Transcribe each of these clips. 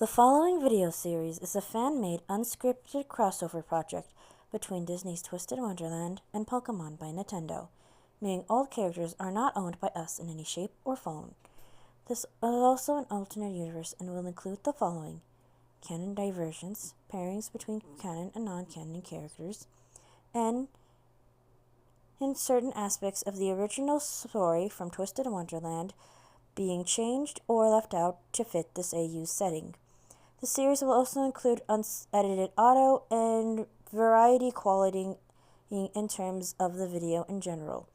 The following video series is a fan-made, unscripted crossover project between Disney's Twisted Wonderland and Pokémon by Nintendo, meaning all characters are not owned by us in any shape or form. This is also an alternate universe and will include the following: canon diversions, pairings between canon and non-canon characters, and in certain aspects of the original story from Twisted Wonderland being changed or left out to fit this AU setting. The series will also include unedited audio and variety quality in terms of the video in general.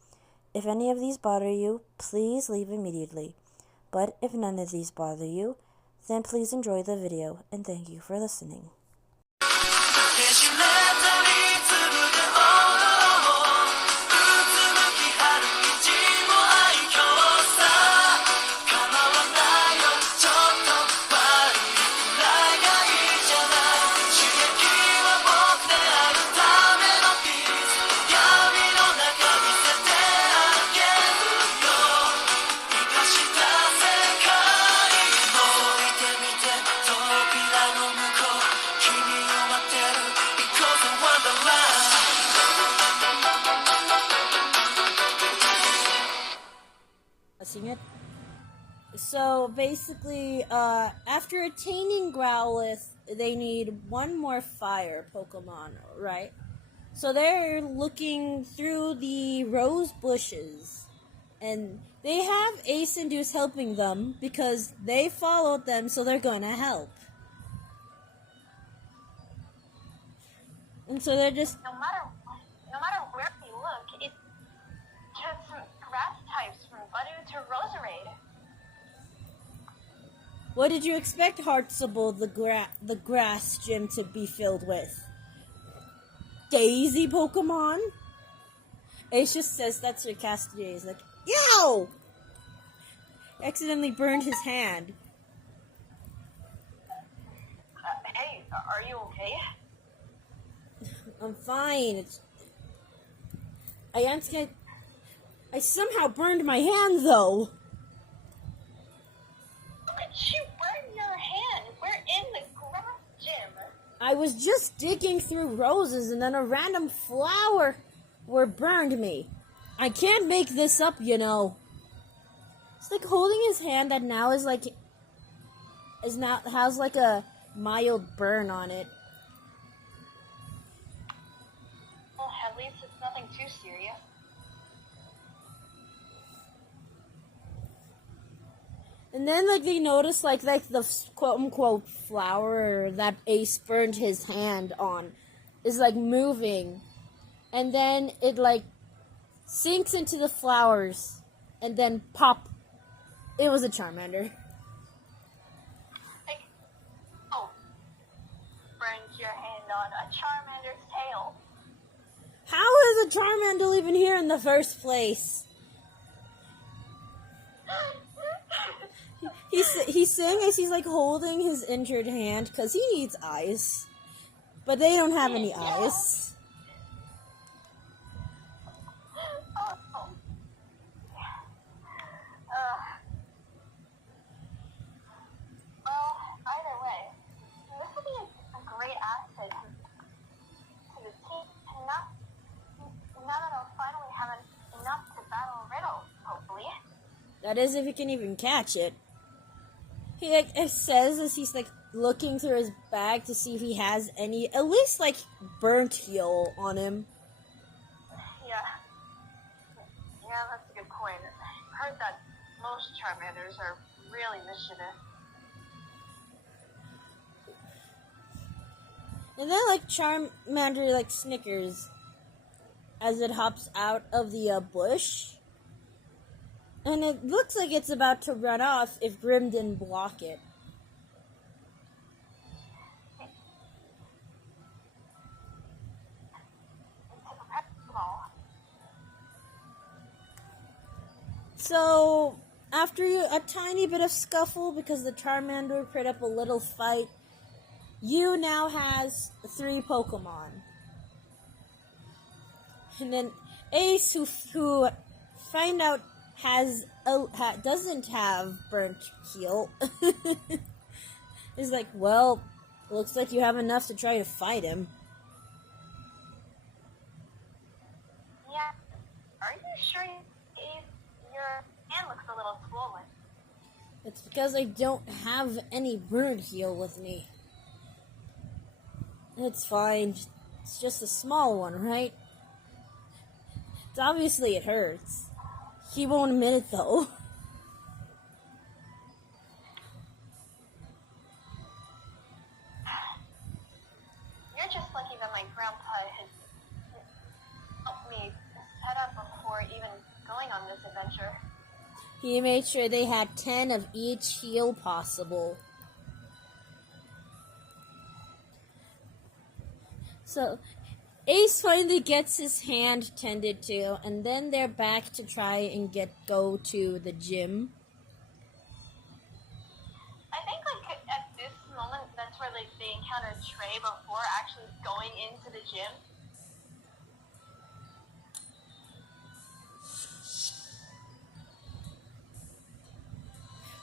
If any of these bother you, please leave immediately. But if none of these bother you, then please enjoy the video, and thank you for listening. It. So basically, after attaining Growlithe, they need one more fire Pokemon, right? So they're looking through the rose bushes, and they have Ace and Deuce helping them because they followed them, so they're gonna help. And so they're just no matter where you look, it's just grass types from Budu to Roserade. What did you expect heartslyble, the grass gym, to be filled with? Daisy Pokemon? Ace just says that sarcastically. He's like, "Yow!" Accidentally burned his hand. Hey, are you okay? I'm fine. I somehow burned my hand, though. How did you burn your hand? We're in the grass gym. I was just digging through roses, and then a random flower burned me. I can't make this up, you know. It's like holding his hand that now has like a mild burn on it. Well, at least it's nothing too serious. And then, they notice, the quote-unquote flower that Ace burned his hand on is, moving. And then it, sinks into the flowers. And then, pop. It was a Charmander. Burned your hand on a Charmander's tail. How is a Charmander even here in the first place? He's saying as he's holding his injured hand because he needs eyes, but they don't have any eyes. Well, either way, this will be a great asset to the team. And now that I'll finally have enough to battle Riddle, hopefully. That is, if he can even catch it. He it says as he's looking through his bag to see if he has any, at least burnt heal on him. Yeah, that's a good point. I heard that most Charmanders are really mischievous. And then Charmander snickers as it hops out of the bush. And it looks like it's about to run off if Grim didn't block it. So, after a tiny bit of scuffle because the Charmander put up a little fight, you now has 3 Pokemon. And then Ace, who find out doesn't have burnt heal, He's like, well, looks like you have enough to try to fight him. Yeah. Are you sure your hand looks a little swollen? It's because I don't have any bird heal with me. It's fine. It's just a small one, right? It's obviously it hurts. He won't admit it, though. You're just lucky that my grandpa had helped me set up before even going on this adventure. He made sure they had 10 of each heal possible. So, Ace finally gets his hand tended to, and then they're back to try and go to the gym. I think at this moment, that's where they encountered Trey before actually going into the gym.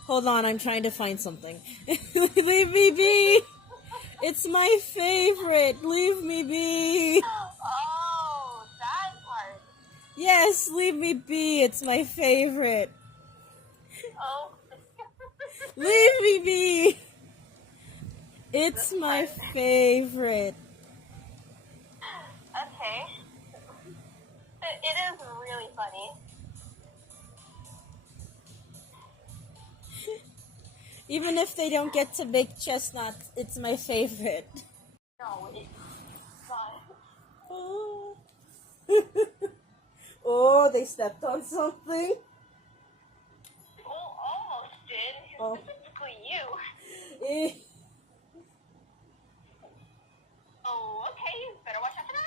Hold on, I'm trying to find something. Leave me be! It's my favorite! Leave me be! Oh, that part. Yes, leave me be! It's my favorite! Oh. Leave me be! It's my favorite. Okay. It is really funny. Even if they don't get to bake chestnuts, it's my favorite. No, it's not. Oh. Oh, they stepped on something. Oh, almost did. Oh. Specifically you. Eh. Oh, okay. You better watch out for that.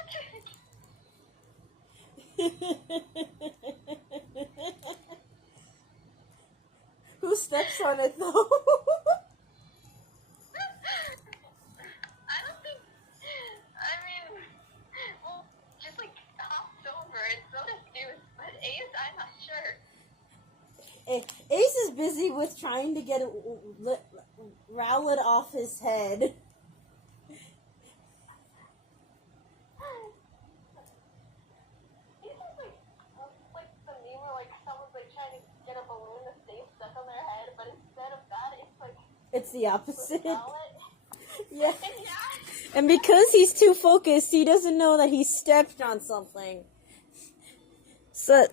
Who steps on it, though? I don't think. I mean, well, just like hopped over and so does Deuce, but Ace, I'm not sure. Ace is busy with trying to get Rowlet off his head. These are like the meme where like someone's like trying to get a balloon to stay stuck on their head, but instead of that, it's like It's the opposite. Rowlet. Yeah. Yeah. And because he's too focused, he doesn't know that he stepped on something. So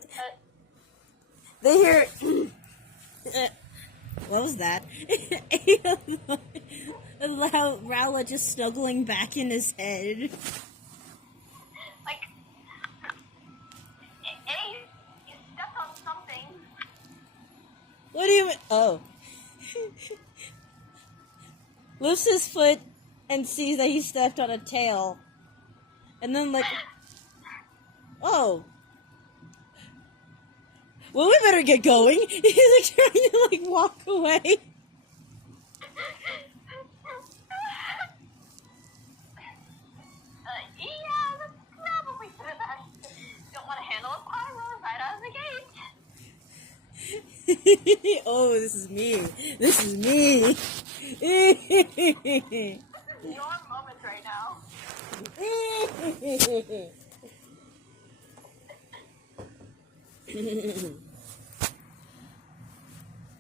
they hear. What was that? Rowlet just snuggling back in his head. Like, Ace, you stepped on something. What do you mean? Oh. Lifts his foot and sees that he stepped on a tail. And then like, oh. Well, we better get going. He's like trying to like walk away. Yeah, that's probably for the best. Don't want to handle a pyro right out of the gate. Oh, this is me. This is me. Your moment right now.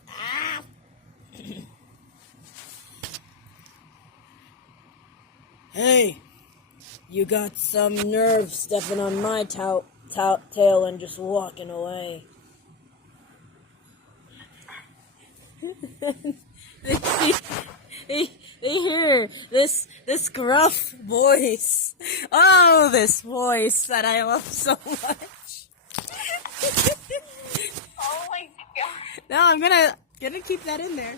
Ah. Hey, you got some nerve stepping on my tail and just walking away. They hear this gruff voice. Oh, this voice that I love so much. Oh my god. No, I'm gonna keep that in there.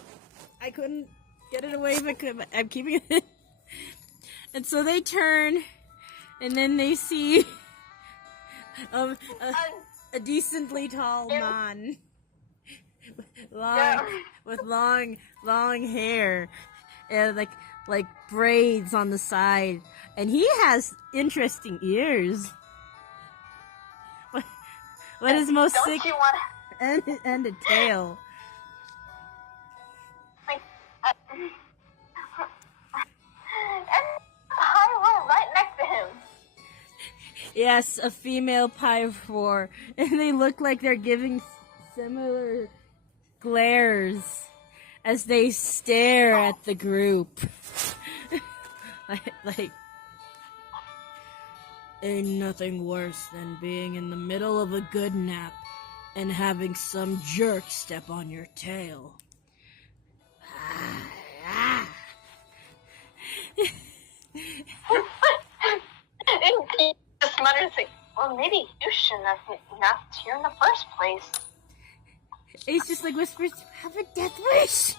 I couldn't get it away, but I'm keeping it. And so they turn, and then they see a decently tall man. With long hair and like braids on the side, and he has interesting ears. What is most sick? And a tail. Like, Yes, a female pyrophore. And they look like they're giving similar glares as they stare at the group. like, ain't nothing worse than being in the middle of a good nap and having some jerk step on your tail. And he just mutters like, well, maybe you shouldn't have napped here in the first place. Ace just like whispers, have a death wish.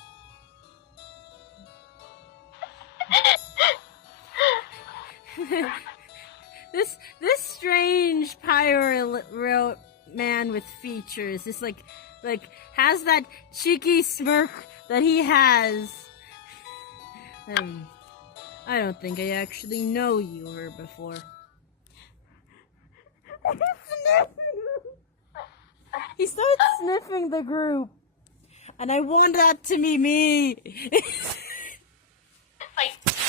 This strange pyro man with features, just like has that cheeky smirk that he has. I don't think I actually know you or before. He starts sniffing the group, and I want that to be me.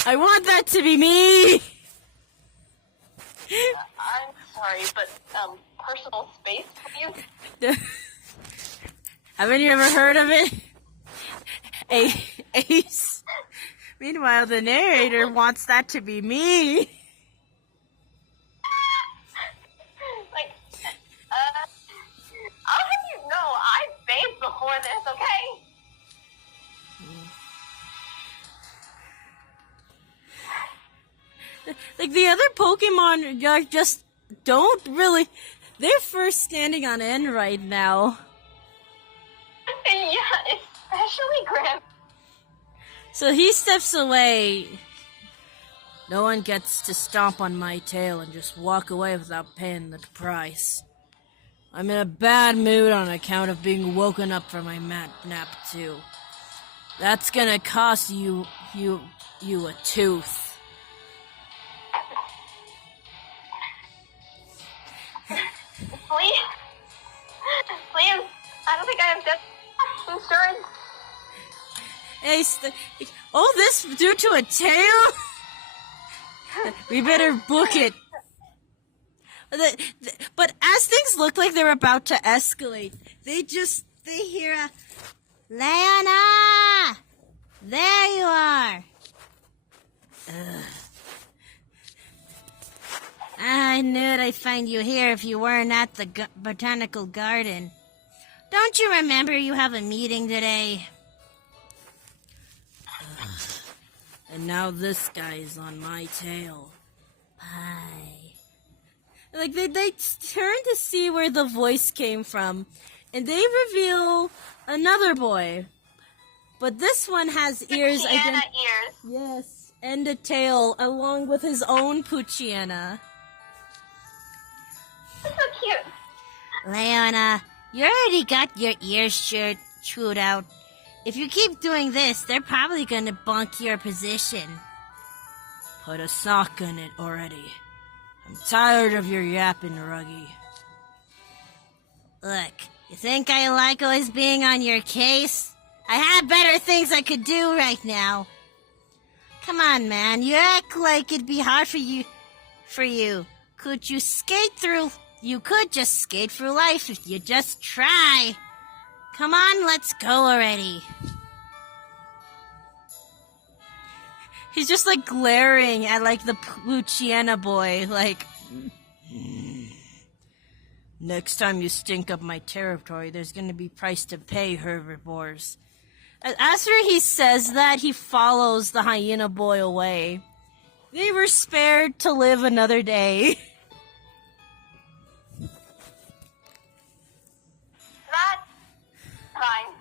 I want that to be me. I'm sorry, but personal space, please. Haven't you ever heard of it? Ace. Meanwhile, the narrator wants that to be me. Like, I'll have you know, I bathed before this, okay? Like, the other Pokemon just don't really... They're first standing on end right now. Yeah, especially Grim. So he steps away. No one gets to stomp on my tail and just walk away without paying the price. I'm in a bad mood on account of being woken up from my nap too. That's gonna cost you a tooth. Please, I don't think I have death insurance. Hey, all this due to a tail? We better book it. But as things look like they're about to escalate, they hear a, Leona! There you are! Ugh. I knew I'd find you here if you weren't at the botanical garden. Don't you remember you have a meeting today? And now this guy is on my tail. Bye. Like, they turn to see where the voice came from, and they reveal another boy. But this one has ears. Ears. Yes, and a tail, along with his own Poochyena. That's so cute. Leona, you already got your ears chewed out. If you keep doing this, they're probably gonna bunk your position. Put a sock in it already. I'm tired of your yapping, Ruggy. Look, you think I like always being on your case? I have better things I could do right now. Come on, man, you act like it'd be hard for you. Could you skate through... You could just skate through life if you just try. Come on, let's go already. He's just like glaring at like the Poochyena boy, like... Next time you stink up my territory, there's gonna be price to pay, herbivores. After he says that, he follows the hyena boy away. They were spared to live another day. That's fine.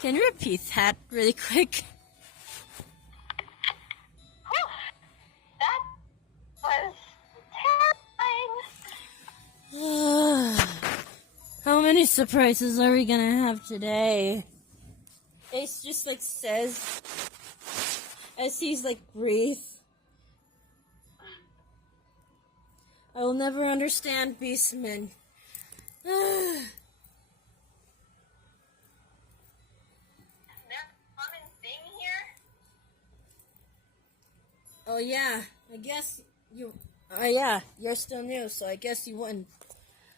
Can you repeat that really quick? Whew. That was terrifying. How many surprises are we gonna have today? Ace just like says as he's like breathe. I will never understand beastmen. There's a common thing here. Oh yeah, I guess Yeah, you're still new, so I guess you wouldn't.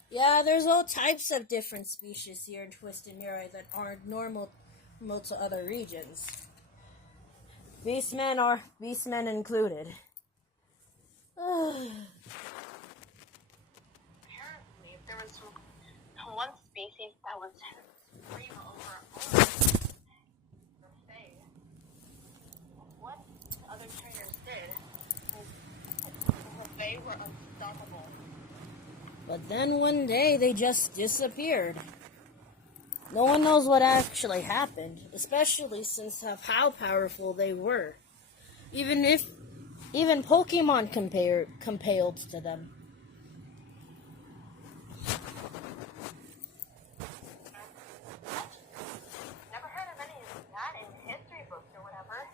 Yeah, there's all types of different species here in Twisted Mirror that aren't normal to other regions. Beastmen included. Apparently, if there was one species that was supreme over all the Fae, what the other trainers did was the Fae were unstoppable. But then one day they just disappeared. No one knows what actually happened, especially since of how powerful they were. Even Pokemon compared to them. Never heard of any of that in history books or whatever.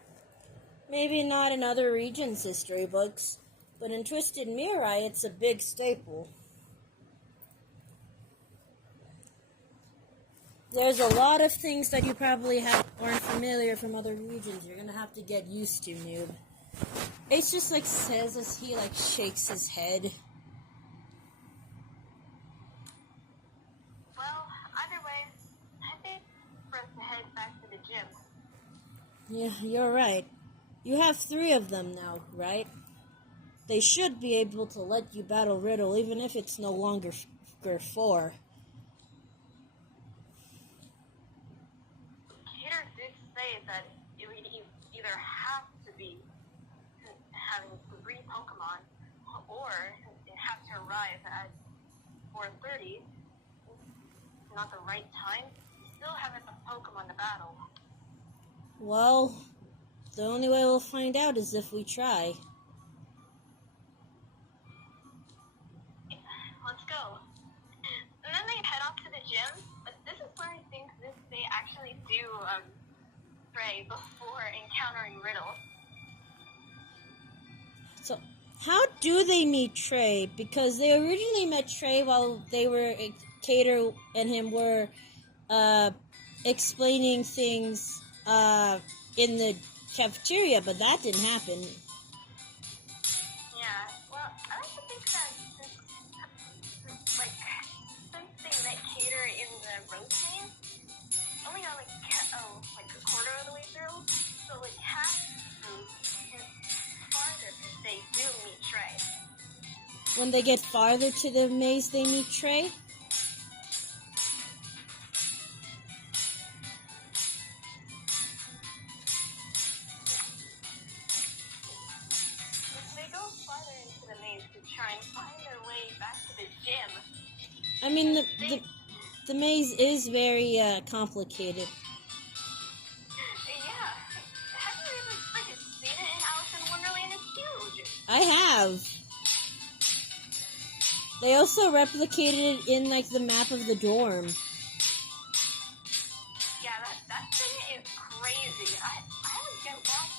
Maybe not in other regions' history books, but in Twisted Mirror, it's a big staple. There's a lot of things that you probably aren't familiar from other regions. You're gonna have to get used to, noob. Ace just says as he shakes his head. Well, either way, I think for us to head back to the gym. Yeah, you're right. You have 3 of them now, right? They should be able to let you battle Riddle, even if it's no longer 4. Cater did say that it would either have to be having 3 Pokemon, or it have to arrive at 4:30. Not the right time. Still haven't enough Pokemon to battle. Well, the only way we'll find out is if we try. Let's go. And then they head off to the gym, but this is where I think they actually do pray before encountering Riddle. So, how do they meet Trey? Because they originally met Trey while they were, Cater and him were explaining things in the cafeteria, but that didn't happen. Yeah, well, I like to think that since they met Cater in the road scene, only got like a quarter of the way through, so half through and farther they do meet Trey. When they get farther to the maze, they meet Trey? They go farther into the maze to try and find their way back to the gym. I mean, the maze is very complicated. Yeah. Have you ever freaking seen it in Alice in Wonderland? It's huge. I have. They also replicated it in the map of the dorm. Yeah, that thing is crazy. I would get lost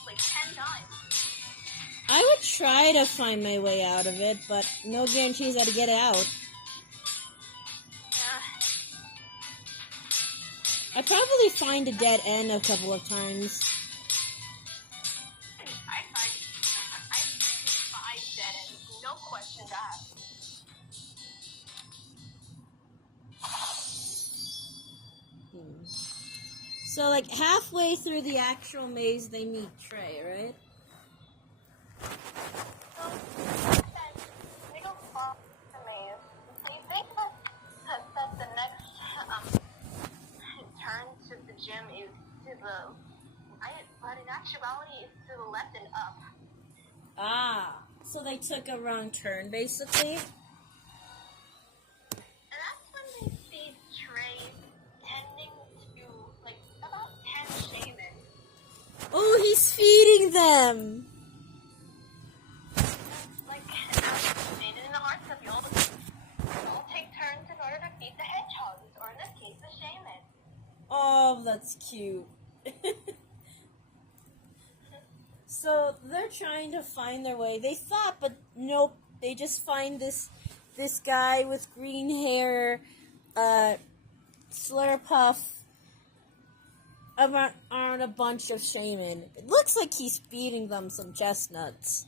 10 times. I would try to find my way out of it, but no guarantees how to get out. I'd probably find a dead end a couple of times. I find 5 dead ends, no questions asked. So, halfway through the actual maze, they meet Trey, right? So, they go off the maze. So you think that the next turn to the gym is to the right, but in actuality it's to the left and up. Ah, so they took a wrong turn, basically? And that's when they see Trey tending to, about 10 shamans. Oh, he's feeding them! Stated in the hearts of you all take turns in order to feed the hedgehogs, or in this case, the shaman. Oh, that's cute. So, they're trying to find their way. They thought, but nope. They just find this guy with green hair, Slurpuff, around a bunch of shaman. It looks like he's feeding them some chestnuts.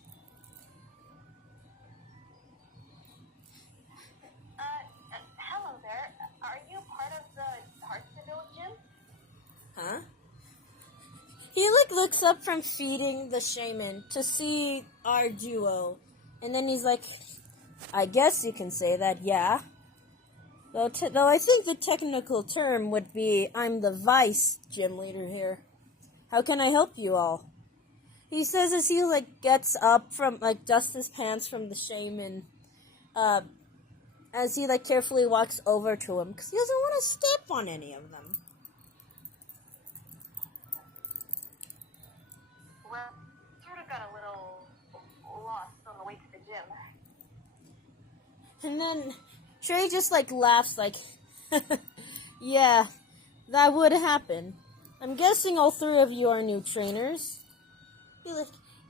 He, like, looks up from feeding the shaman to see our duo. And then he's like, I guess you can say that, yeah. Though I think the technical term would be, I'm the vice gym leader here. How can I help you all? He says as he, like, gets up from, like, dusts his pants from the shaman, as he, like, carefully walks over to him, because he doesn't want to step on any of them. Well, sort of got a little lost on the way to the gym. And then Trey just, like, laughs, like, yeah, that would happen. I'm guessing all three of you are new trainers.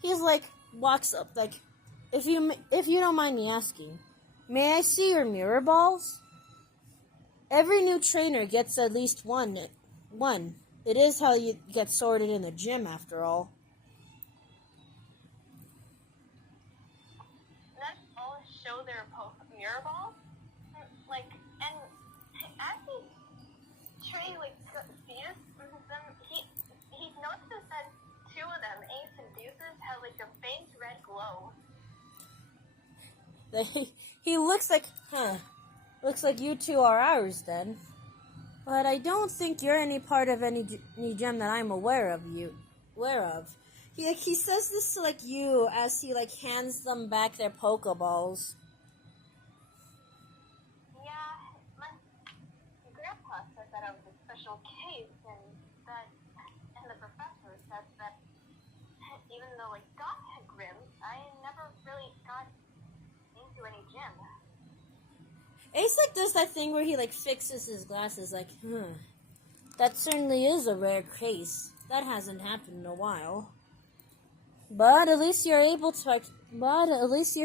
He's like, walks up, like, if you don't mind me asking, may I see your mirror balls? Every new trainer gets at least one. It is how you get sorted in the gym, after all. Let's all show their mirror balls. Like, and actually, Trey, like, sees them. He notices that two of them, Ace and Deuces, have, like, a faint red glow. He looks like, looks like you two are ours then. But I don't think you're any part of any gem that I'm aware of. He says this to, like, you as he, like, hands them back their Pokeballs. Yeah, my grandpa said that I was a special case, and the professor said that even though I got Grim, I never really got into any gym. Ace, like, does that thing where he, like, fixes his glasses, like, that certainly is a rare case. That hasn't happened in a while. But at least you're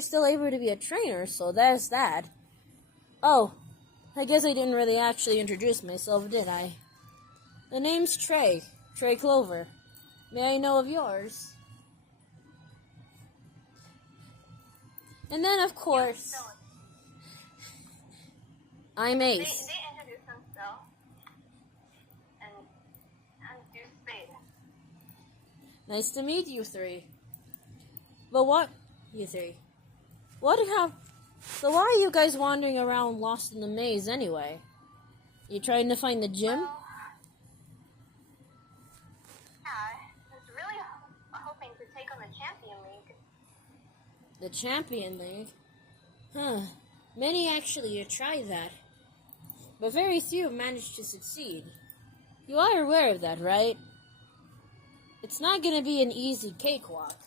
still able to be a trainer, so there's that. Oh, I guess I didn't really actually introduce myself, did I? The name's Trey Clover. May I know of yours? And then, of course, I'm Ace. They introduced themselves, and I'm Deuce Spade. Nice to meet you three. But what, you three? So why are you guys wandering around lost in the maze anyway? You trying to find the gym? Well, yeah, I was really hoping to take on the Champion League. The Champion League? Many actually try that. But very few manage to succeed. You are aware of that, right? It's not gonna be an easy cakewalk.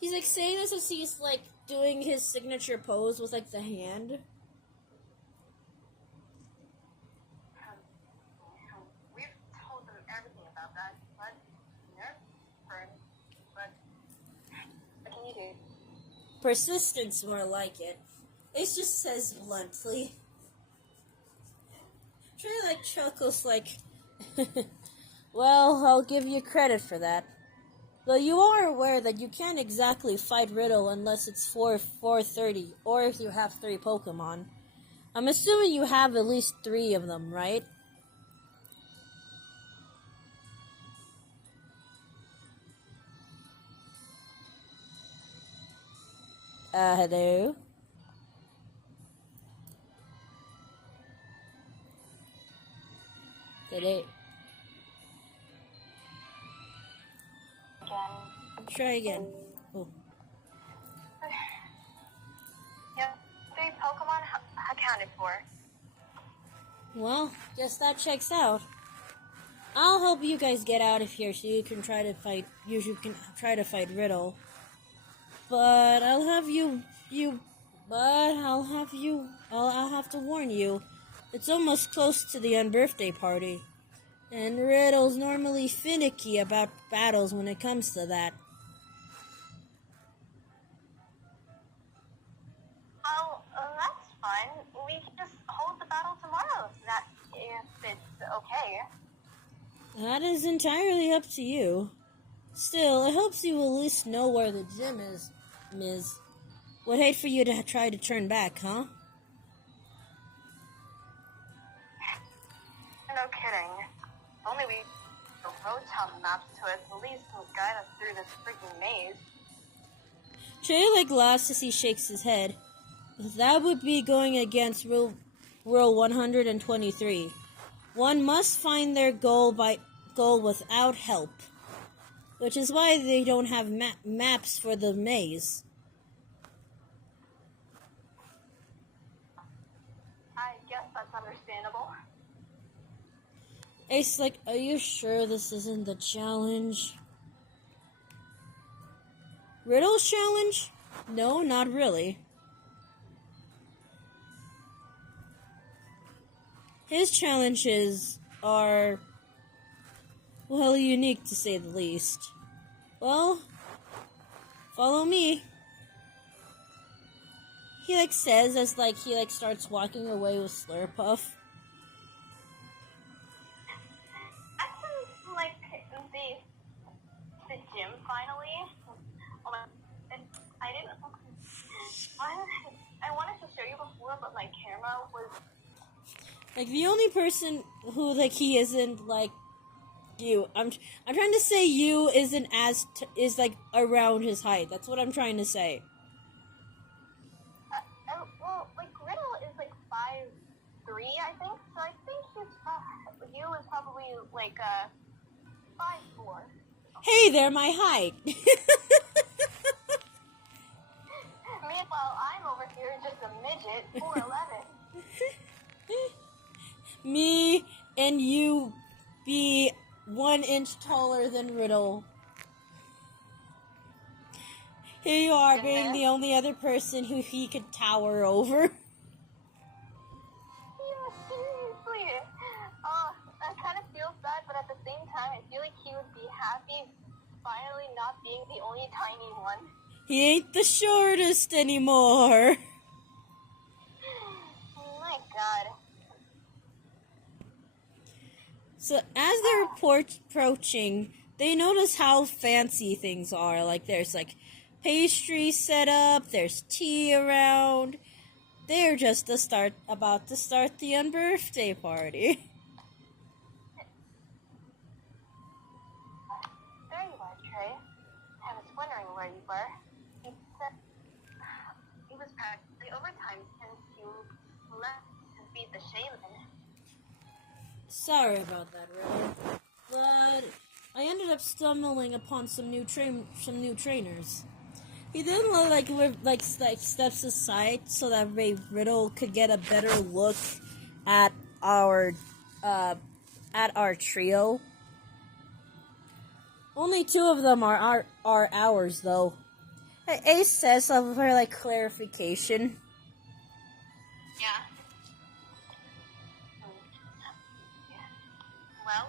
He's, like, saying this as he's, like, doing his signature pose with, like, the hand. We've told them everything about that, but what can you do? Persistence, more like it. Ace just says bluntly. Trey, like, chuckles, like, well, I'll give you credit for that. Though you are aware that you can't exactly fight Riddle unless it's 4:30, or if you have 3 Pokemon. I'm assuming you have at least 3 of them, right? Hello? Again. Try again. Oh. Yep, 3 Pokemon accounted for. Well, guess that checks out. I'll help you guys get out of here so you can try to fight. You can try to fight Riddle. But I'll have to warn you. It's almost close to the unbirthday party. And Riddle's normally finicky about battles when it comes to that. Well, that's fine. We can just hold the battle tomorrow if it's okay. That is entirely up to you. Still, it helps you at least know where the gym is, Ms. Would hate for you to try to turn back, huh? No kidding. Only we go road maps to at least guide us through this freaking maze. Trey laughs as he shakes his head. That would be going against rule 123. One must find their goal without help, which is why they don't have maps for the maze. I guess that's understandable. Ace are you sure this isn't the challenge? Riddle's challenge? No, not really. His challenges are, well, unique to say the least. Well, follow me. He says as he starts walking away with Slurpuff. Actually, the gym finally. Oh my, I didn't. I wanted to show you before, but my camera was. The only person who he isn't you. I'm trying to say you isn't is around his height. That's what I'm trying to say. Well, Riddle is 5'3", I think. So I think you is probably 5'4". Hey, they're my height. Meanwhile, I'm over here just a midget, 4'11". Me and you be 1 inch taller than Riddle. Here you are, being the only other person who he could tower over. Yeah, seriously. That kind of feels bad, but at the same time, I feel like he would be happy finally not being the only tiny one. He ain't the shortest anymore. My God. So as they're approaching, they notice how fancy things are. There's pastry set up, there's tea around. They're just about to start the unbirthday party. There you are, Trey. I was wondering where you were. It was practically overtime since you left to beat the Shaylin. Sorry about that, Riddle. But I ended up stumbling upon some new trainers. He then steps aside so that Riddle could get a better look at our trio. Only 2 of them are ours, though. Ace says for clarification. Yeah. Well,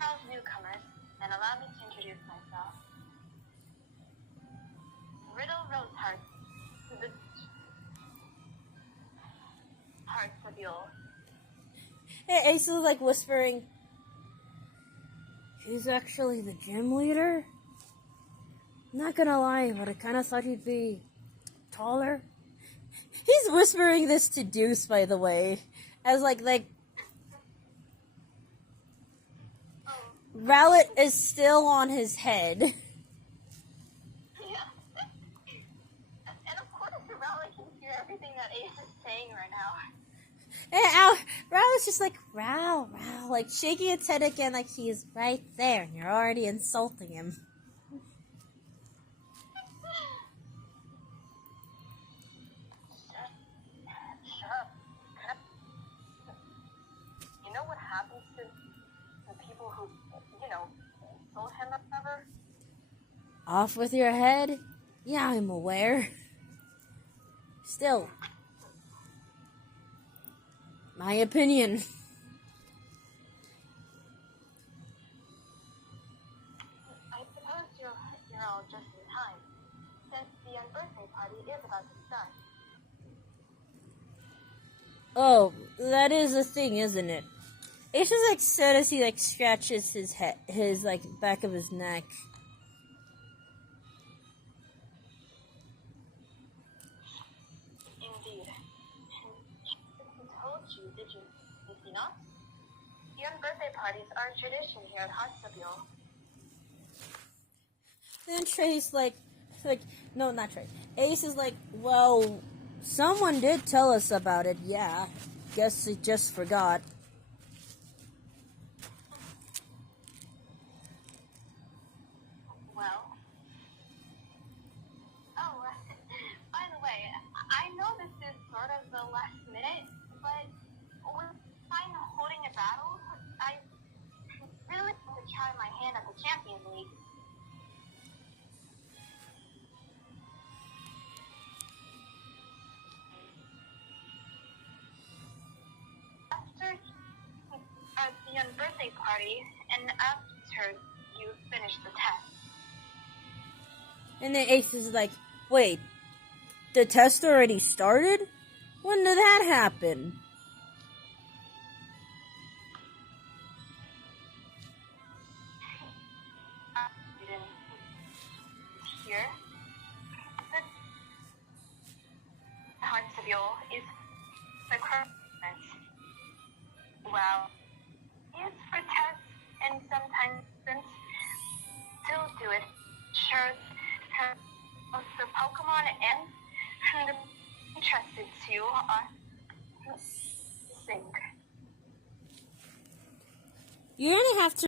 as newcomers, then allow me to introduce myself. Riddle Rose Hearts to the hearts of yours. Hey, Ace is whispering. He's actually the gym leader? Not gonna lie, but I kind of thought he'd be taller. He's whispering this to Deuce, by the way, as Rowlet is still on his head. Yeah. And of course, Rowlet can hear everything that Ace is saying right now. And Rowlet's just Row, shaking its head again he's right there, and you're already insulting him. Shut up. You know what happens to people who, insult him or whatever? Off with your head? Yeah, I'm aware. Still, my opinion. I suppose you're all just in time, since the birthday party is about to start. Oh, that is a thing, isn't it? Ace is said as he scratches his head, his back of his neck. Indeed. He told you, did he not? Young birthday parties are a tradition here at heartslyble. Then Trey's like, no, not Trey. Ace is like, well, someone did tell us about it, yeah. Guess he just forgot. Well. Oh, by the way, I know this is sort of the last minute, but with fine holding a battle, I really want to try my hand at the Champion League. At the young birthday party, and after you finish the test. And then Ace is like, wait, the test already started? When did that happen? You didn't hear? The heartslyble is the current. Well, it's for tests and sometimes students still do it. Sure, the Pokemon and the interested to sing. You really have to